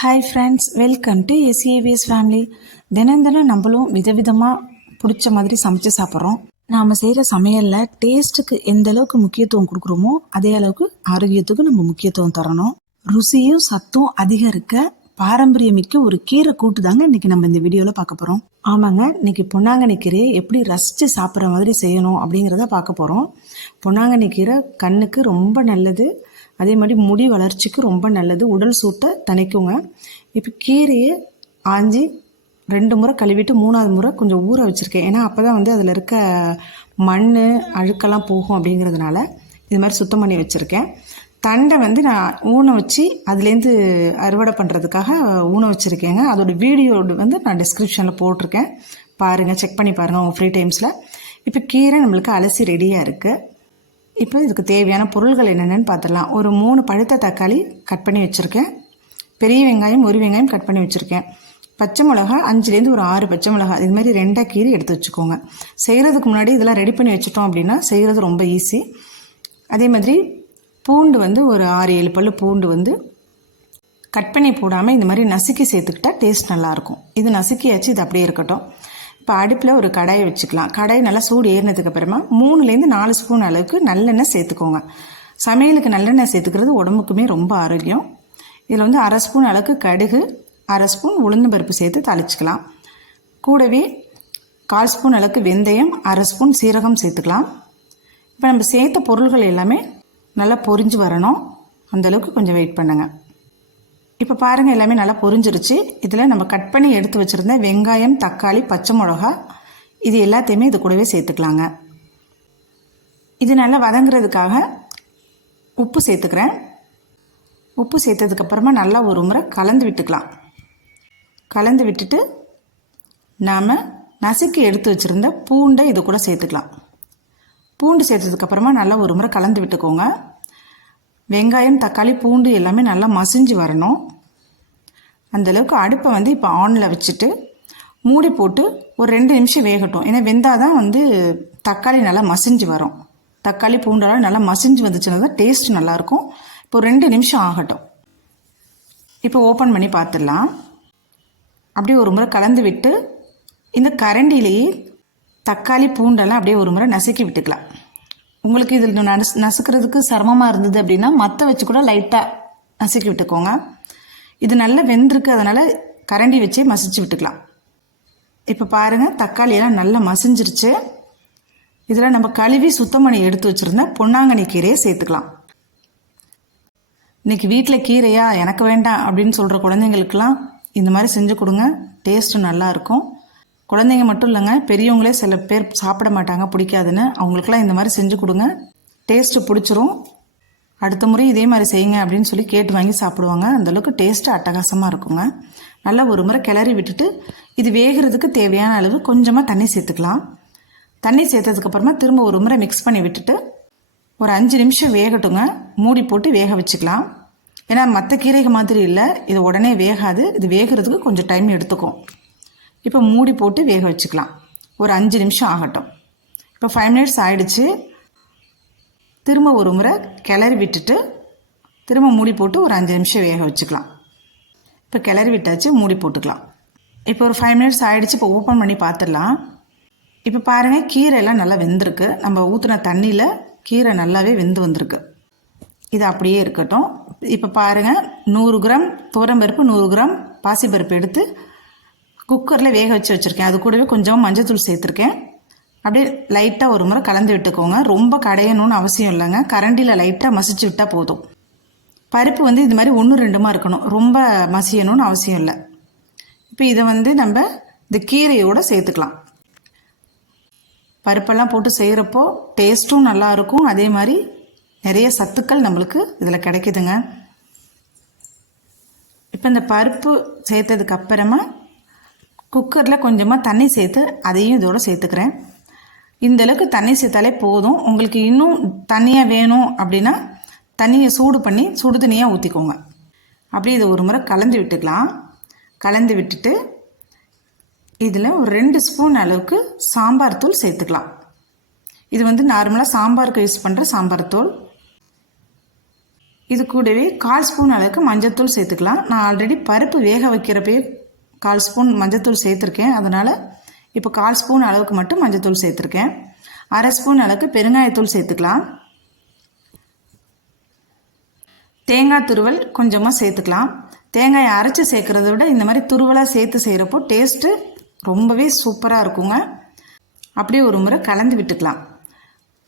Hi friends welcome to SAVS family தினம் தினம் நம்மளும் விதவிதமாக பிடிச்ச மாதிரி சமைச்சு சாப்பிட்றோம். நாம் செய்கிற சமையலில் டேஸ்ட்டுக்கு எந்த அளவுக்கு முக்கியத்துவம் கொடுக்குறோமோ அதே அளவுக்கு ஆரோக்கியத்துக்கு நம்ம முக்கியத்துவம் தரணும். ருசியும் சத்தும் அதிகம் இருக்க பாரம்பரியமிக்க ஒரு கீரை கூட்டு தாங்க இன்றைக்கி நம்ம இந்த வீடியோவில் பார்க்க போகிறோம் ஆமாங்க இன்னைக்கு பொன்னாங்கண்ணி கீரையை எப்படி ரசித்து சாப்பிட்ற மாதிரி செய்யணும் அப்படிங்கிறத பார்க்க போகிறோம் பொன்னாங்கண்ணி கீரை கண்ணுக்கு ரொம்ப நல்லது. அதே மாதிரி முடி வளர்ச்சிக்கு ரொம்ப நல்லது. உடல் சூட்டை தணிக்குங்க. இப்போ கீரையை ஆஞ்சி ரெண்டு முறை கழுவிட்டு மூணாவது முறை கொஞ்சம் ஊற வச்சுருக்கேன். ஏன்னா அப்போ தான் வந்து அதில் இருக்க மண் அழுக்கெல்லாம் போகும் அப்படிங்கிறதுனால இது மாதிரி சுத்தம் பண்ணி வச்சுருக்கேன். தண்டை வந்து நான் ஊன வச்சு அதுலேருந்து அறுவடை பண்ணுறதுக்காக ஊன வச்சுருக்கேங்க. அதோட வீடியோ வந்து நான் டிஸ்கிரிப்ஷனில் போட்டிருக்கேன். பாருங்கள் செக் பண்ணி பாருங்கள் உங்கள் ஃப்ரீ டைம்ஸில் இப்போ கீரை நம்மளுக்கு அலசி ரெடியாக இருக்குது இப்போ இதுக்கு தேவையான பொருள்கள் என்னென்னு பார்த்துடலாம். ஒரு மூணு பழுத்த தக்காளி கட் பண்ணி வச்சுருக்கேன். பெரிய வெங்காயம் ஒரு வெங்காயம் கட் பண்ணி வச்சுருக்கேன். பச்சை மிளகா அஞ்சுலேருந்து ஒரு ஆறு பச்சை மிளகா. இது மாதிரி ரெண்டாக கீரி எடுத்து வச்சுக்கோங்க. செய்கிறதுக்கு முன்னாடி இதெல்லாம் ரெடி பண்ணி வச்சுட்டோம் அப்படின்னா செய்கிறது ரொம்ப ஈஸி அதே மாதிரி பூண்டு வந்து ஒரு ஆறு ஏழு பல் பூண்டு வந்து கட் பண்ணி போடாமல் இந்த மாதிரி நசுக்கி சேர்த்துக்கிட்டா டேஸ்ட் நல்லாயிருக்கும் இது நசுக்கியாச்சு இது அப்படியே இருக்கட்டும். இப்போ அடுப்பில் ஒரு கடாயை வச்சுக்கலாம். கடாய் நல்லா சூடு ஏறினதுக்கு அப்புறமா மூணுலேருந்து நாலு ஸ்பூன் அளவுக்கு நல்லெண்ணெய் சேர்த்துக்கோங்க. சமையலுக்கு நல்லெண்ணெய் சேர்த்துக்கிறது உடம்புக்குமே ரொம்ப ஆரோக்கியம். இதில் வந்து அரை ஸ்பூன் அளவுக்கு கடுகு அரை ஸ்பூன் உளுந்து பருப்பு சேர்த்து தாளிச்சிக்கலாம். கூடவே கால் ஸ்பூன் அளவுக்கு வெந்தயம் அரை ஸ்பூன் சீரகம் சேர்த்துக்கலாம். இப்போ நம்ம சேர்த்த பொருள்கள் எல்லாமே நல்லா பொரிஞ்சு வரணும். அந்தளவுக்கு கொஞ்சம் வெயிட் பண்ணுங்கள் இப்போ பாருங்கள் எல்லாமே நல்லா பொரிஞ்சிருச்சு. இதில் நம்ம கட் பண்ணி எடுத்து வச்சுருந்த வெங்காயம் தக்காளி பச்சை மிளகா இது எல்லாத்தையுமே இது கூடவே சேர்த்துக்கலாங்க. இது நல்லா வதங்குறதுக்காக உப்பு சேர்த்துக்கிறேன். உப்பு சேர்த்ததுக்கப்புறமா நல்லா ஒரு முறை கலந்து விட்டுக்கலாம். கலந்து விட்டுட்டு நாம் நசுக்கி எடுத்து வச்சுருந்த பூண்டை இது கூட சேர்த்துக்கலாம். பூண்டு சேர்த்ததுக்கப்புறமா நல்லா ஒரு முறை கலந்து விட்டுக்கோங்க. வெங்காயம் தக்காளி பூண்டு எல்லாமே நல்லா மசிஞ்சு வரணும். அந்தளவுக்கு அடுப்பை வந்து இப்போ ஆனில் வச்சுட்டு மூடி போட்டு ஒரு ரெண்டு நிமிஷம் வேகட்டும். ஏன்னா வெந்தால் தான் வந்து தக்காளி நல்லா மசிஞ்சு வரும். தக்காளி பூண்டெல்லாம் நல்லா மசிஞ்சு வந்துச்சுன்னா தான் டேஸ்ட் நல்லாயிருக்கும். இப்போ ரெண்டு நிமிஷம் ஆகட்டும். இப்போ ஓப்பன் பண்ணி பார்த்துடலாம். அப்படியே ஒரு முறை கலந்து விட்டு இந்த கரண்டிலேயே தக்காளி பூண்டெல்லாம் அப்படியே ஒரு முறை நசுக்கி விட்டுக்கலாம். உங்களுக்கு இதில் நஸ் நசுக்கிறதுக்கு சிரமமாக இருந்தது அப்படின்னா மற்ற வச்சு கூட லைட்டாக நசுக்கி விட்டுக்கோங்க. இது நல்லா வெந்திருக்கு அதனால் கரண்டி வச்சே மசிச்சு விட்டுக்கலாம். இப்போ பாருங்கள் தக்காளியெல்லாம் நல்லா மசிஞ்சிருச்சு. இதில் நம்ம கழுவி சுத்தம் பண்ணி எடுத்து வச்சுருந்தா பொன்னாங்கண்ணி கீரையை சேர்த்துக்கலாம். இன்றைக்கி வீட்டில் கீரையா எனக்கு வேண்டாம் அப்படின்னு சொல்கிற குழந்தைங்களுக்கெல்லாம் இந்த மாதிரி செஞ்சு கொடுங்க டேஸ்ட்டு நல்லாயிருக்கும் குழந்தைங்க மட்டும் இல்லைங்க பெரியவங்களே சில பேர் சாப்பிட மாட்டாங்க பிடிக்காதுன்னு. அவங்களுக்குலாம் இந்த மாதிரி செஞ்சு கொடுங்க. டேஸ்ட்டு பிடிச்சிரும். அடுத்த முறை இதே மாதிரி செய்யுங்க அப்படின்னு சொல்லி கேட்டு வாங்கி சாப்பிடுவாங்க. அந்தளவுக்கு டேஸ்ட்டு அட்டகாசமாக இருக்குங்க. நல்லா ஒரு முறை கிளறி விட்டுட்டு இது வேகிறதுக்கு தேவையான அளவு கொஞ்சமாக தண்ணி சேர்த்துக்கலாம். தண்ணி சேர்த்ததுக்கப்புறமா திரும்ப ஒரு முறை மிக்ஸ் பண்ணி விட்டுட்டு ஒரு அஞ்சு நிமிஷம் வேகட்டுங்க. மூடி போட்டு வேக வச்சுக்கலாம். ஏன்னா மற்ற கீரைகள் மாதிரி இல்லை இது உடனே வேகாது. இது வேகிறதுக்கு கொஞ்சம் டைம் எடுத்துக்கும். இப்போ மூடி போட்டு வேக வச்சுக்கலாம். ஒரு அஞ்சு நிமிஷம் ஆகட்டும். இப்போ ஃபைவ் மினிட்ஸ் ஆயிடுச்சு. திரும்ப ஒரு முறை கிளறி விட்டுட்டு திரும்ப மூடி போட்டு ஒரு அஞ்சு நிமிஷம் வேக வச்சுக்கலாம். இப்போ கிளறி விட்டாச்சு மூடி போட்டுக்கலாம். இப்போ ஒரு ஃபைவ் மினிட்ஸ் ஆகிடுச்சு இப்போ ஓப்பன் பண்ணி பார்த்துடலாம் இப்போ பாருங்கள் கீரை எல்லாம் நல்லா வெந்திருக்கு. நம்ம ஊற்றின தண்ணியில் கீரை நல்லாவே வெந்து வந்திருக்கு. இது அப்படியே இருக்கட்டும். இப்போ பாருங்கள் நூறு கிராம் துவரம்பருப்பு நூறு கிராம் பாசிப்பருப்பு எடுத்து குக்கரில் வேக வச்சு வச்சுருக்கேன். அது கூடவே கொஞ்சம் மஞ்சத்தூள் சேர்த்துருக்கேன். அப்படியே லைட்டாக ஒரு முறை கலந்து விட்டுக்கோங்க. ரொம்ப கடையணும்னு அவசியம் இல்லைங்க. கரண்டியில் லைட்டாக மசிச்சு விட்டால் போதும். பருப்பு வந்து இது மாதிரி ஒன்று ரெண்டுமா இருக்கணும். ரொம்ப மசியணும்னு அவசியம் இல்லை. இப்போ இதை வந்து நம்ம இந்த கீரையோடு சேர்த்துக்கலாம். பருப்பெல்லாம் போட்டு செய்கிறப்போ டேஸ்ட்டும் நல்லாயிருக்கும் அதே மாதிரி நிறைய சத்துக்கள் நம்மளுக்கு இதில் கிடைக்குதுங்க. இப்போ இந்த பருப்பு சேர்த்ததுக்கு அப்புறமா குக்கரில் கொஞ்சமாக தண்ணி சேர்த்து அதையும் இதோடு சேர்த்துக்கிறேன். இந்த அளவுக்கு தண்ணி சேர்த்தாலே போதும். உங்களுக்கு இன்னும் தண்ணியாக வேணும் அப்படின்னா தண்ணியை சூடு பண்ணி சுடு தண்ணியாக ஊற்றிக்கோங்க அப்படியே இதை ஒரு முறை கலந்து விட்டுக்கலாம். கலந்து விட்டுட்டு இதில் ஒரு ரெண்டு ஸ்பூன் அளவுக்கு சாம்பார் தூள் சேர்த்துக்கலாம். இது வந்து நார்மலாக சாம்பாருக்கு யூஸ் பண்ணுற சாம்பார் தூள். இது கூடவே கால் ஸ்பூன் அளவுக்கு மஞ்சத்தூள் சேர்த்துக்கலாம். நான் ஆல்ரெடி பருப்பு வேக வைக்கிறப்பே கால் ஸ்பூன் மஞ்சத்தூள் சேர்த்துருக்கேன். அதனால் இப்போ கால் ஸ்பூன் அளவுக்கு மட்டும் மஞ்சத்தூள் சேர்த்துருக்கேன். அரை ஸ்பூன் அளவுக்கு பெருங்காயத்தூள் சேர்த்துக்கலாம். தேங்காய் துருவல் கொஞ்சமாக சேர்த்துக்கலாம். தேங்காயை அரைச்சி சேர்க்குறத விட இந்த மாதிரி துருவலாக சேர்த்து செய்கிறப்போ டேஸ்ட்டு ரொம்பவே சூப்பராக இருக்குங்க. அப்படியே ஒரு முறை கலந்து விட்டுக்கலாம்.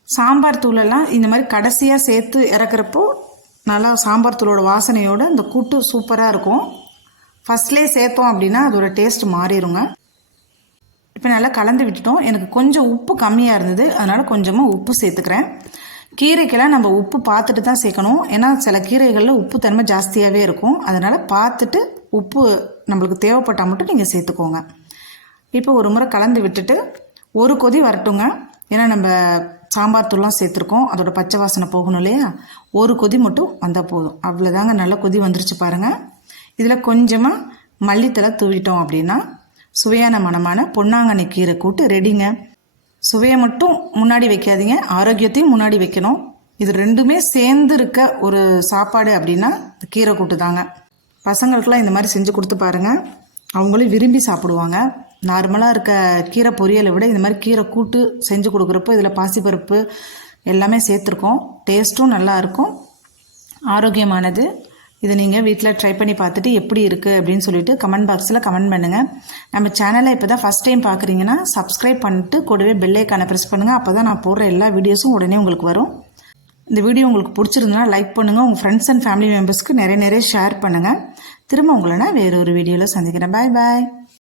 சாம்பார் தூளெல்லாம் இந்த மாதிரி கடைசியாக சேர்த்து இறக்குறப்போ நல்லா சாம்பார் தூளோட வாசனையோடு இந்த கூட்டு சூப்பராக இருக்கும். ஃபஸ்ட்லேயே சேர்த்தோம் அப்படின்னா அதோட டேஸ்ட் மாறிடுங்க இப்போ நல்லா கலந்து விட்டுட்டோம். எனக்கு கொஞ்சம் உப்பு கம்மியாக இருந்தது. அதனால் கொஞ்சமாக உப்பு சேர்த்துக்கிறேன். கீரைக்கெல்லாம் நம்ம உப்பு பார்த்துட்டு தான் சேர்க்கணும். ஏன்னா சில கீரைகளில் உப்பு தன்மை ஜாஸ்தியாகவே இருக்கும். அதனால் பார்த்துட்டு உப்பு நம்மளுக்கு தேவைப்பட்டால் மட்டும் நீங்கள் சேர்த்துக்கோங்க. இப்போ ஒரு முறை கலந்து விட்டுட்டு ஒரு கொதி வரட்டுங்க. ஏன்னா நம்ம சாம்பார் தூள்லாம் சேர்த்துருக்கோம். அதோட பச்சை வாசனை போகணும் இல்லையா? ஒரு கொதி மட்டும் வந்தால் போதும். அவ்வளோதாங்க நல்லா கொதி வந்துருச்சு பாருங்கள் இதில் கொஞ்சமாக மல்லித்தலை தூவிட்டோம் அப்படின்னா சுவையான மணமான பொன்னாங்கண்ணி கீரை கூட்டு ரெடிங்க சுவையை மட்டும் முன்னாடி வைக்காதீங்க. ஆரோக்கியத்தையும் முன்னாடி வைக்கணும். இது ரெண்டுமே சேர்ந்து இருக்க ஒரு சாப்பாடு அப்படின்னா கீரை கூட்டு தாங்க. பசங்களுக்கெல்லாம் இந்த மாதிரி செஞ்சு கொடுத்து பாருங்கள் அவங்களும் விரும்பி சாப்பிடுவாங்க. நார்மலாக இருக்க கீரை பொரியலை விட இந்த மாதிரி கீரை கூட்டு செஞ்சு கொடுக்குறப்போ இதில் பாசிப்பருப்பு எல்லாமே சேர்த்துருக்கோம். டேஸ்ட்டும் நல்லாயிருக்கும் ஆரோக்கியமானது. இது நீங்கள் வீட்டில் ட்ரை பண்ணி பார்த்துட்டு எப்படி இருக்குது அப்படின்னு சொல்லிட்டு கமெண்ட் பாக்ஸில் கமெண்ட் பண்ணுங்கள் நம்ம சேனலை இப்போ தான் ஃபஸ்ட் டைம் பார்க்குறீங்கன்னா சப்ஸ்கிரைப் பண்ணிட்டு கூடவே பெல்லைக்கான ப்ரெஸ் பண்ணுங்கள் அப்போ தான் நான் போடுற எல்லா வீடியோஸும் உடனே உங்களுக்கு வரும். இந்த வீடியோ உங்களுக்கு பிடிச்சிருந்தனா லைக் பண்ணுங்கள் உங்கள் ஃப்ரெண்ட்ஸ் அண்ட் ஃபேமிலி மெம்பர்ஸ்க்கு நிறைய நிறைய ஷேர் பண்ணுங்கள் திரும்ப உங்களை நான் வேறு ஒரு வீடியோவில் சந்திக்கிறேன். பாய் பாய்